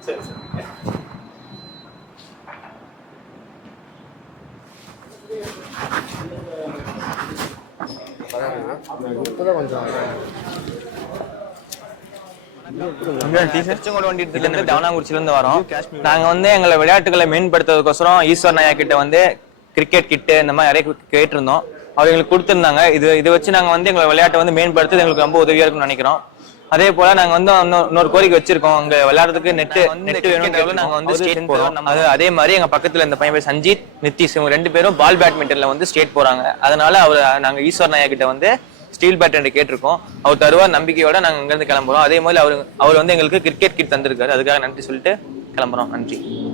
சரி சரி. இப்போதான் கொஞ்சம் திருச்செங்கோடு இருந்து வரோம். நாங்க வந்து எங்களை விளையாட்டுகளை மேம்படுத்துறதுக்கோசரம் ஈஸ்வர் நாயா கிட்ட வந்து கிரிக்கெட் கிட்டு இந்த மாதிரி நிறைய கேட்டிருந்தோம். அவங்க எங்களுக்கு கொடுத்துருந்தாங்க. இது இதை வச்சு நாங்க வந்து எங்களை விளையாட்டை வந்து மேம்படுத்துறது எங்களுக்கு ரொம்ப உதவியா இருக்கும்னு நினைக்கிறோம். அதே போல நாங்க வந்து இன்னொரு- கோரிக்கை வச்சிருக்கோம். அங்க விளையாடுறதுக்கு நெட் நெட் வேணும் நாங்க வந்து ஸ்டேட் போறோம். அது அதே மாதிரி எங்க பக்கத்துல இந்த பையன் பேர் சஞ்சீத் நித்திஷ் இவங்க ரெண்டு பேரும் பால் பேட்மிண்டன்ல வந்து ஸ்டேட் போறாங்க. அதனால அவர் நாங்க ஈஸ்வர் நாயா கிட்ட வந்து ஸ்டீல் பேட் கேட்டிருக்கோம். அவர் தருவார் நம்பிக்கையோட நாங்கள் இங்கேருந்து கிளம்புறோம். அதே மாதிரி அவர் அவர் வந்து எங்களுக்கு கிரிக்கெட் கிட் தந்திருக்காரு. அதுக்காக நன்றி சொல்லிட்டு கிளம்புறோம். நன்றி.